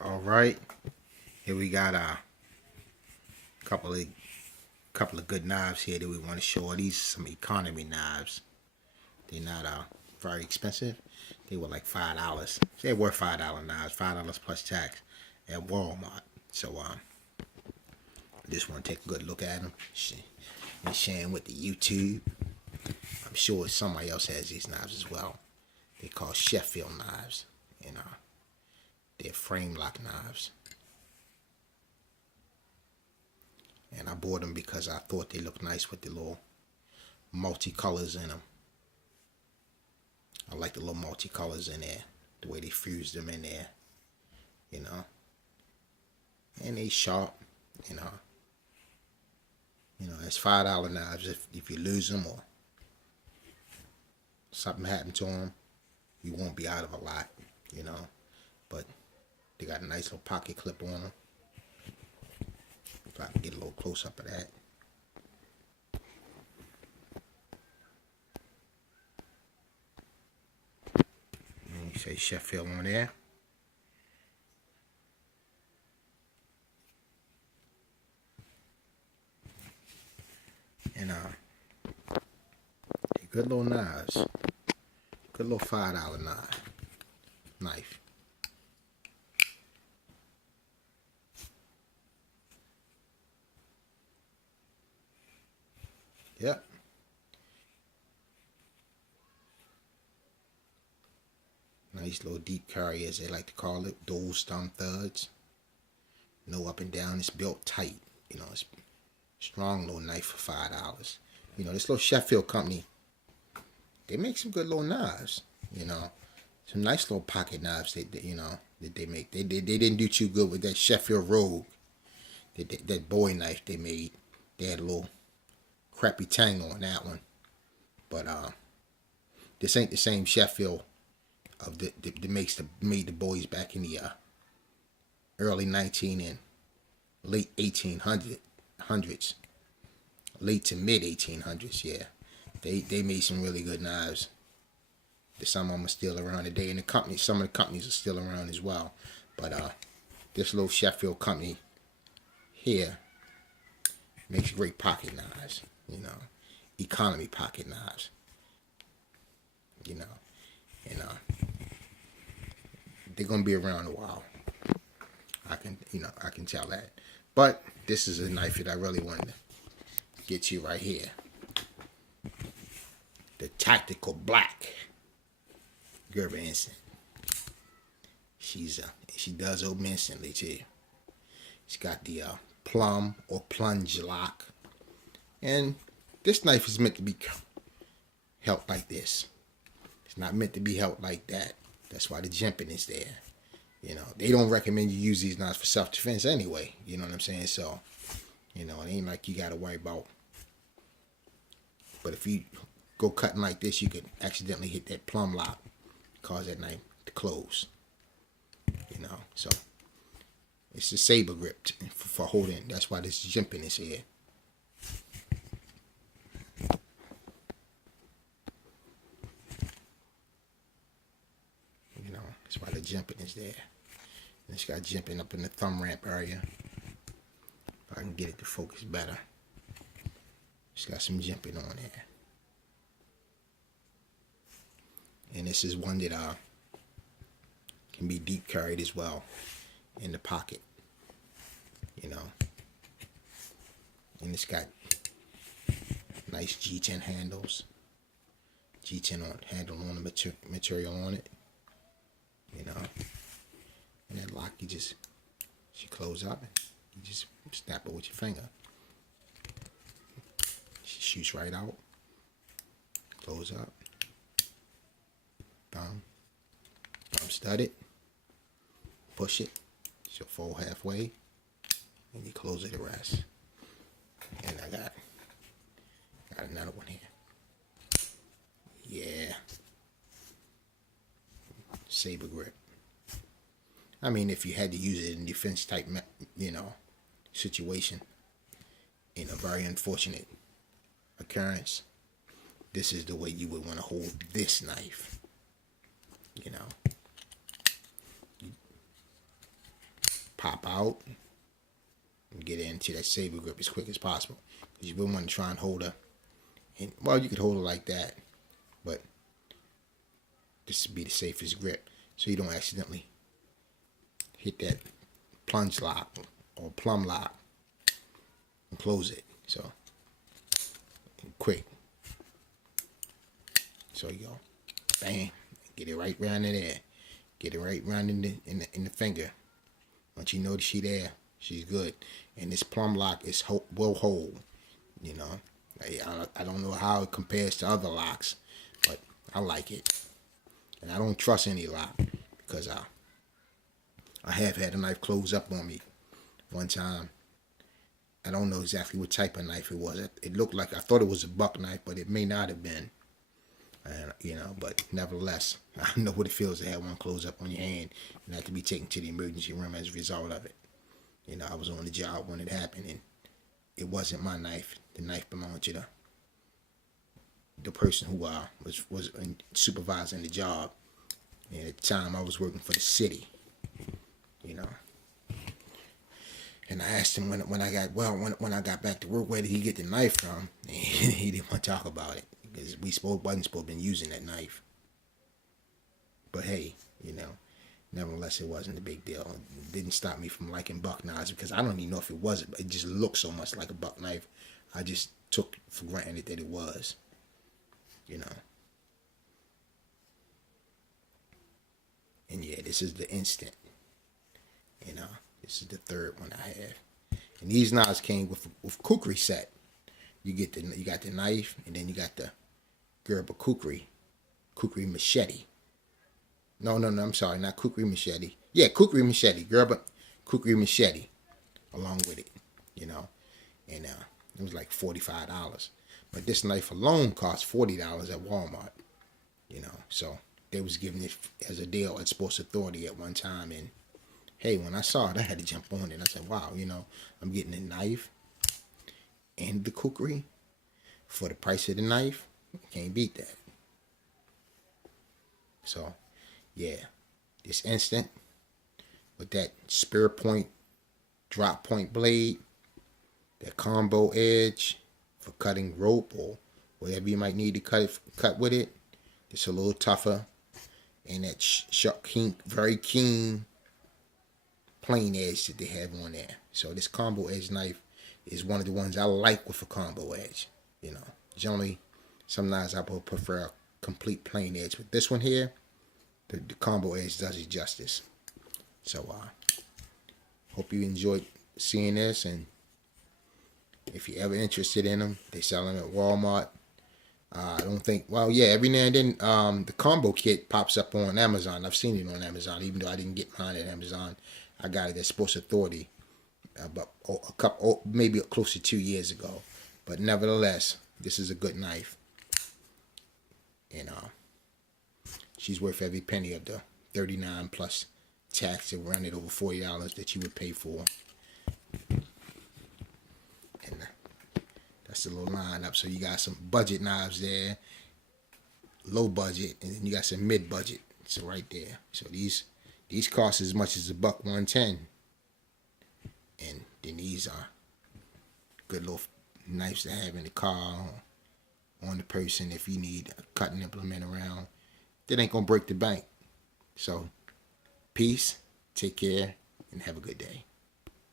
All right, here we got a couple of good knives here that we want to show. These are some economy knives. They're not very expensive. They were like $5. They were $5 knives, $5 plus tax at Walmart. So I just want to take a good look at them and share them with the YouTube. I'm sure somebody else has these knives as well. They're called Sheffield knives, and they're frame lock knives. And I bought them because I thought they looked nice with the little multicolors in them. I like the little multicolors in there, the way they fused them in there, you know. And they sharp, you know. It's $5 knives. If you lose them or something happened to them, you won't be out of a lot, you know. But they got a nice little pocket clip on them. If I can get a little close up of that. And you say Sheffield on there. And good little knives. Good little $5 knife. Yep. Nice little deep carry, as they like to call it. Dual stump thuds. No up and down. It's built tight. It's a strong little knife for $5. This little Sheffield company, they make some good little knives. Some nice little pocket knives that they make. They didn't do too good with that Sheffield Rogue. That boy knife they made. They had a little crappy tang on that one. But this ain't the same Sheffield of that made the boys back in the early 19 and late 1800s, late to mid 1800s. Yeah, they made some really good knives. Some of them are still around today, and some of the companies are still around as well. But this little Sheffield company here makes great pocket knives. Economy pocket knives. And they're gonna be around a while. I can tell that. But this is a knife that I really wanted to get you right here. The Tactical Black Gerber Instant. She does open instantly too. She's got the plumb or plunge lock, and this knife is meant to be held like this. It's not meant to be held like that. That's why the jimping is there. They don't recommend you use these knives for self-defense anyway. You know what I'm saying? So, it ain't like you got to worry about. But if you go cutting like this, you could accidentally hit that plumb lock, cause that knife to close. So it's a saber grip for holding. That's why this jimping is here. That's why the jimping is there. And it's got jimping up in the thumb ramp area. If I can get it to focus better. It's got some jimping on there. And this is one that can be deep carried as well in the pocket. And it's got nice G10 handles. G10 handle on the material on it. And that lock, you close up, you just snap it with your finger. She shoots right out. Close up. Thumb stud it. Push it. She'll fold halfway, and you close it the rest. And I got another one here. Yeah. Saber grip. I mean, if you had to use it in defense type, situation, in a very unfortunate occurrence, this is the way you would want to hold this knife. pop out and get into that saber grip as quick as possible. Because you wouldn't want to try and hold her. And, well, you could hold her like that, but this would be the safest grip, so you don't accidentally hit that plunge lock or plumb lock and close it. So quick. So you go, bang, get it right round in there, get it right round in the finger. Once you notice she there, she's good. And this plumb lock is will hold. You know, I don't know how it compares to other locks, but I like it. And I don't trust any lock because I have had a knife close up on me one time. I don't know exactly what type of knife it was. It looked like, I thought it was a buck knife, but it may not have been. And, you know, but nevertheless, I know what it feels to have one close up on your hand and have to be taken to the emergency room as a result of it. You know, I was on the job when it happened, and it wasn't my knife. The knife belonged to the person who was supervising the job. And at the time, I was working for the city. You know, and I asked him when I got back to work, where did he get the knife from? And he didn't want to talk about it because wasn't supposed to be using that knife. But hey, you know, nevertheless, it wasn't a big deal. It didn't stop me from liking buck knives because I don't even know if it was. It just looked so much like a buck knife. I just took for granted that it was. You know. And yeah, this is the Instant. You know, this is the third one I have. And these knives came with kukri set. You got the knife, and then you got the Gerber kukri machete. No, I'm sorry, not kukri machete. Yeah, kukri machete, Gerber kukri machete, along with it. You know, and it was like $45. But this knife alone cost $40 at Walmart. You know, so they was giving it as a deal at Sports Authority at one time, and hey, when I saw it, I had to jump on it. I said, wow, you know, I'm getting a knife and the kukri for the price of the knife. Can't beat that. So, yeah, this Instant with that spear point, drop point blade, that combo edge for cutting rope or whatever you might need to cut with it. It's a little tougher, and that sharp, very keen plain edge that they have on there. So this combo edge knife is one of the ones I like with a combo edge. You know, generally, sometimes I would prefer a complete plain edge, but this one here, the combo edge does it justice. So hope you enjoyed seeing this, and if you're ever interested in them, they sell them at Walmart. I don't think, well, yeah, every now and then the combo kit pops up on Amazon. I've seen it on Amazon, even though I didn't get mine at Amazon. I got it at Sports Authority about a couple, maybe close to 2 years ago. But nevertheless, this is a good knife. And she's worth every penny of the $39 plus tax around it over $40 that you would pay for. And that's the little lineup. So you got some budget knives there, low budget, and then you got some mid budget. So right there. So these cost as much as $1.10, and then these are good little knives to have in the car, on the person if you need a cutting implement around. That ain't gonna break the bank. So peace, take care, and have a good day.